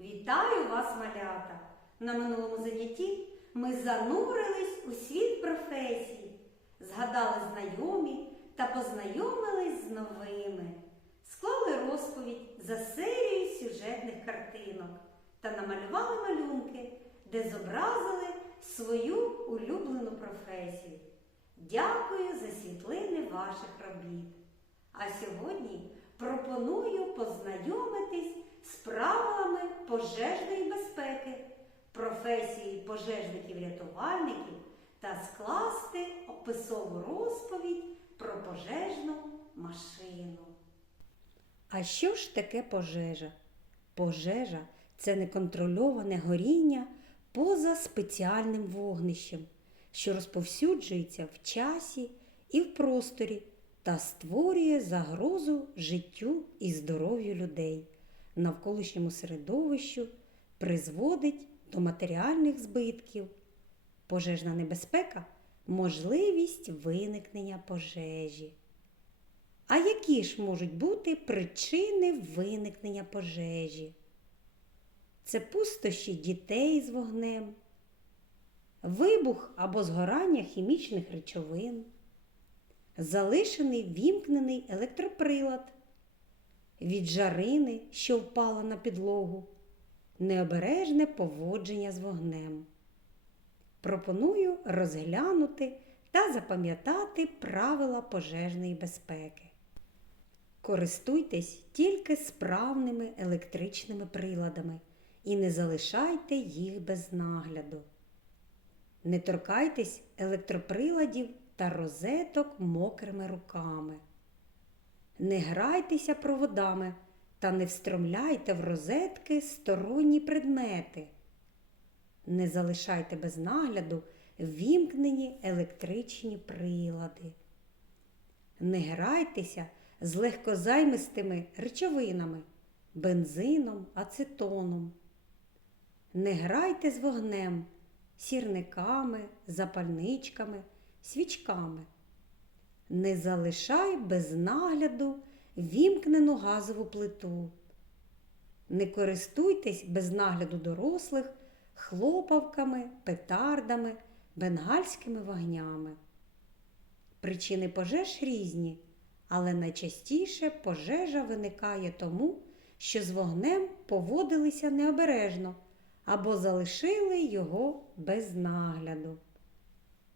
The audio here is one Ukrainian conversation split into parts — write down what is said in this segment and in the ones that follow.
Вітаю вас, малята! На минулому занятті ми занурились у світ професій, згадали знайомі та познайомились з новими, склали розповідь за серією сюжетних картинок та намалювали малюнки, де зобразили свою улюблену професію. Дякую за світлини ваших робіт. А сьогодні пропоную познайомитись з правилами пожежної безпеки, професії пожежників-рятувальників та скласти описову розповідь про пожежну машину. А що ж таке пожежа? Пожежа це неконтрольоване горіння поза спеціальним вогнищем, що розповсюджується в часі і в просторі та створює загрозу життю і здоров'ю людей, навколишньому середовищу, призводить до матеріальних збитків. Пожежна небезпека можливість виникнення пожежі. А які ж можуть бути причини виникнення пожежі? Це пустощі дітей з вогнем, вибух або згорання хімічних речовин, залишений вімкнений електроприлад, від жарини, що впала на підлогу, необережне поводження з вогнем. Пропоную розглянути та запам'ятати правила пожежної безпеки. Користуйтесь тільки справними електричними приладами і не залишайте їх без нагляду. Не торкайтесь електроприладів та розеток мокрими руками. Не грайтеся проводами та не встромляйте в розетки сторонні предмети. Не залишайте без нагляду вімкнені електричні прилади. Не грайтеся з легкозаймистими речовинами, бензином, ацетоном. Не грайте з вогнем, сірниками, запальничками, свічками. Не залишай без нагляду вімкнену газову плиту. Не користуйтесь без нагляду дорослих хлопавками, петардами, бенгальськими вогнями. Причини пожеж різні, але найчастіше пожежа виникає тому, що з вогнем поводилися необережно або залишили його без нагляду.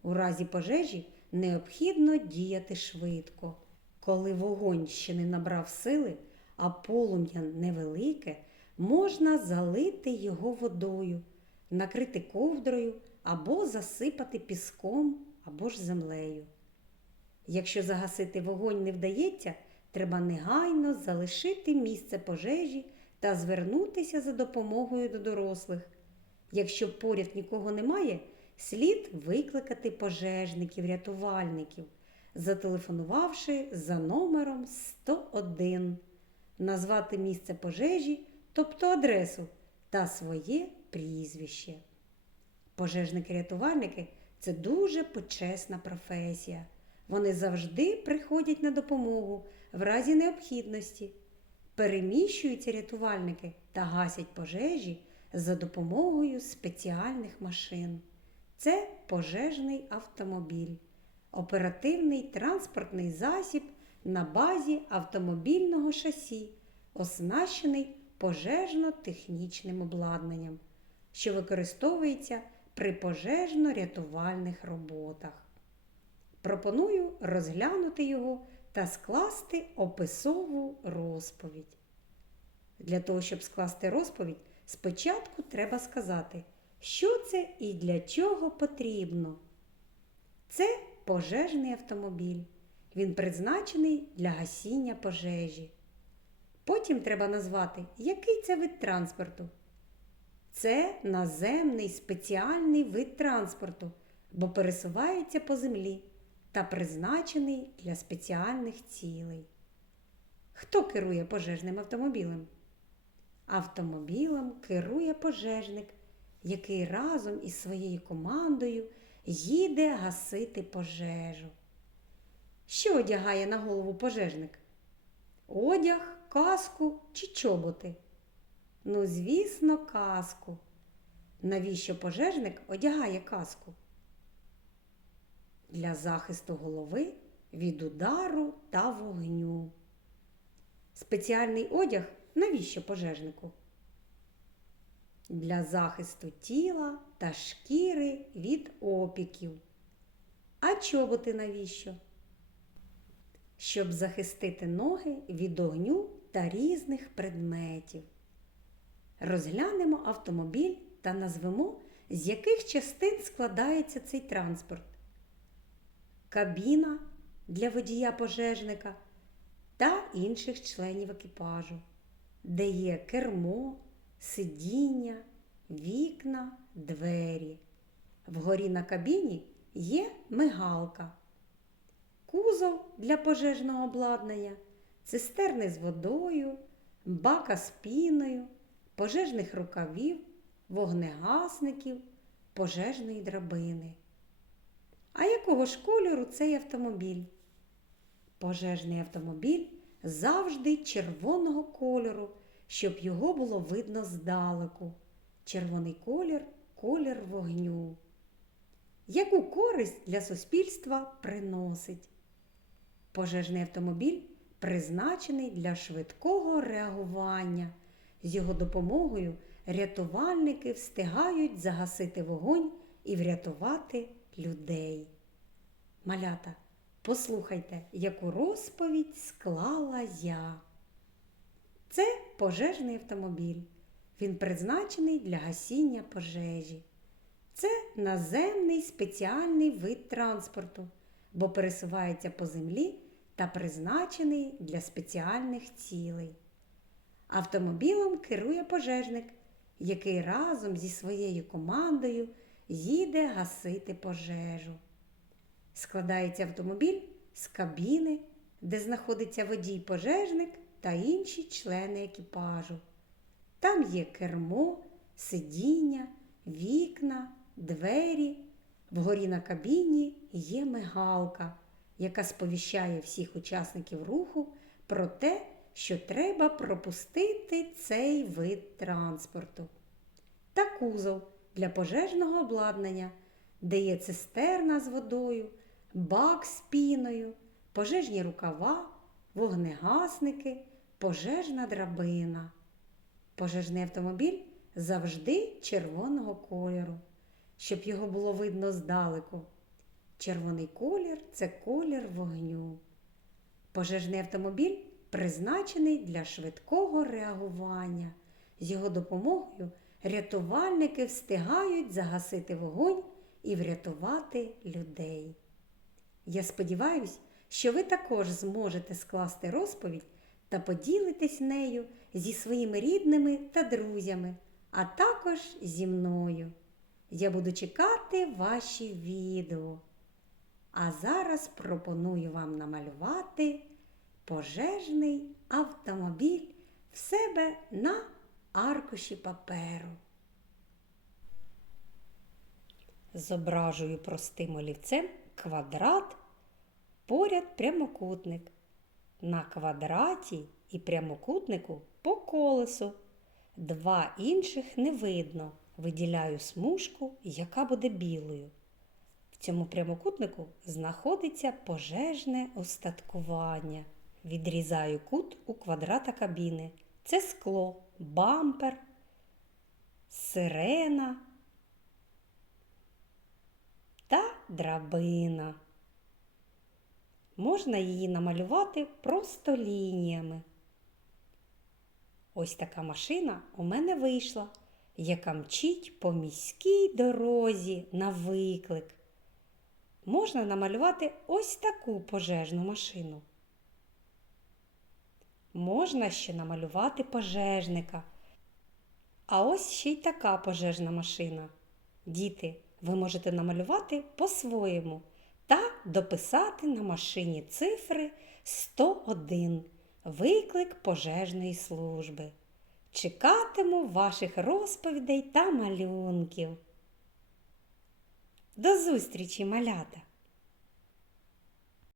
У разі пожежі необхідно діяти швидко. Коли вогонь ще не набрав сили, а полум'я невелике, можна залити його водою, накрити ковдрою або засипати піском або ж землею. Якщо загасити вогонь не вдається, треба негайно залишити місце пожежі та звернутися за допомогою до дорослих. Якщо поряд нікого немає, слід викликати пожежників, рятувальників, зателефонувавши за номером 101, назвати місце пожежі, тобто адресу та своє прізвище. Пожежники-рятувальники це дуже почесна професія. Вони завжди приходять на допомогу в разі необхідності. Переміщуються рятувальники та гасять пожежі за допомогою спеціальних машин. Це пожежний автомобіль, оперативний транспортний засіб на базі автомобільного шасі, оснащений пожежно-технічним обладнанням, що використовується при пожежно-рятувальних роботах. Пропоную розглянути його та скласти описову розповідь. Для того, щоб скласти розповідь, спочатку треба сказати, що це і для чого потрібно. Це пожежний автомобіль. Він призначений для гасіння пожежі. Потім треба назвати, який це вид транспорту. Це наземний спеціальний вид транспорту, бо пересувається по землі та призначений для спеціальних цілей. Хто керує пожежним автомобілем? Автомобілем керує пожежник, який разом із своєю командою їде гасити пожежу. Що одягає на голову пожежник? Одяг, каску чи чоботи? Ну, звісно, каску. Навіщо пожежник одягає каску? Для захисту голови від удару та вогню. Спеціальний одяг навіщо пожежнику? Для захисту тіла та шкіри від опіків. А чоботи навіщо? Щоб захистити ноги від огню та різних предметів. Розглянемо автомобіль та назвемо, з яких частин складається цей транспорт. Кабіна для водія пожежника та інших членів екіпажу, де є кермо, сидіння, вікна, двері. Вгорі на кабіні є мигалка, кузов для пожежного обладнання, цистерни з водою, бака з піною, пожежних рукавів, вогнегасників, пожежної драбини. А якого ж кольору цей автомобіль? Пожежний автомобіль завжди червоного кольору, щоб його було видно здалеку. Червоний колір колір вогню. Яку користь для суспільства приносить? Пожежний автомобіль призначений для швидкого реагування. З його допомогою рятувальники встигають загасити вогонь і врятувати людей. Малята, послухайте, яку розповідь склала я. Це пожежний автомобіль. Він призначений для гасіння пожежі. Це наземний спеціальний вид транспорту, бо пересувається по землі та призначений для спеціальних цілей. Автомобілем керує пожежник, який разом зі своєю командою їде гасити пожежу. Складається автомобіль з кабіни, де знаходиться водій-пожежник та інші члени екіпажу. Там є кермо, сидіння, вікна, двері. Вгорі на кабіні є мигалка, яка сповіщає всіх учасників руху про те, що треба пропустити цей вид транспорту. Та кузов для пожежного обладнання, де є цистерна з водою, бак з піною, пожежні рукава, вогнегасники, пожежна драбина. Пожежний автомобіль завжди червоного кольору, щоб його було видно здалеку. Червоний колір це колір вогню. Пожежний автомобіль призначений для швидкого реагування. З його допомогою рятувальники встигають загасити вогонь і врятувати людей. Я сподіваюся, що ви також зможете скласти розповідь та поділитись нею зі своїми рідними та друзями, а також зі мною. Я буду чекати ваші відео. А зараз пропоную вам намалювати пожежний автомобіль в себе на аркуші паперу. Зображую простим олівцем квадрат, поряд прямокутник. На квадраті і прямокутнику по колесу. Два інших не видно. Виділяю смужку, яка буде білою. В цьому прямокутнику знаходиться пожежне остаткування. Відрізаю кут у квадрата кабіни. Це скло, бампер, сирена та драбина. Можна її намалювати просто лініями. Ось така машина у мене вийшла, яка мчить по міській дорозі на виклик. Можна намалювати ось таку пожежну машину. Можна ще намалювати пожежника. А ось ще й така пожежна машина. Діти, ви можете намалювати по-своєму та дописати на машині цифри 101 Виклик пожежної служби. Чекатиму ваших розповідей та малюнків. До зустрічі, малята!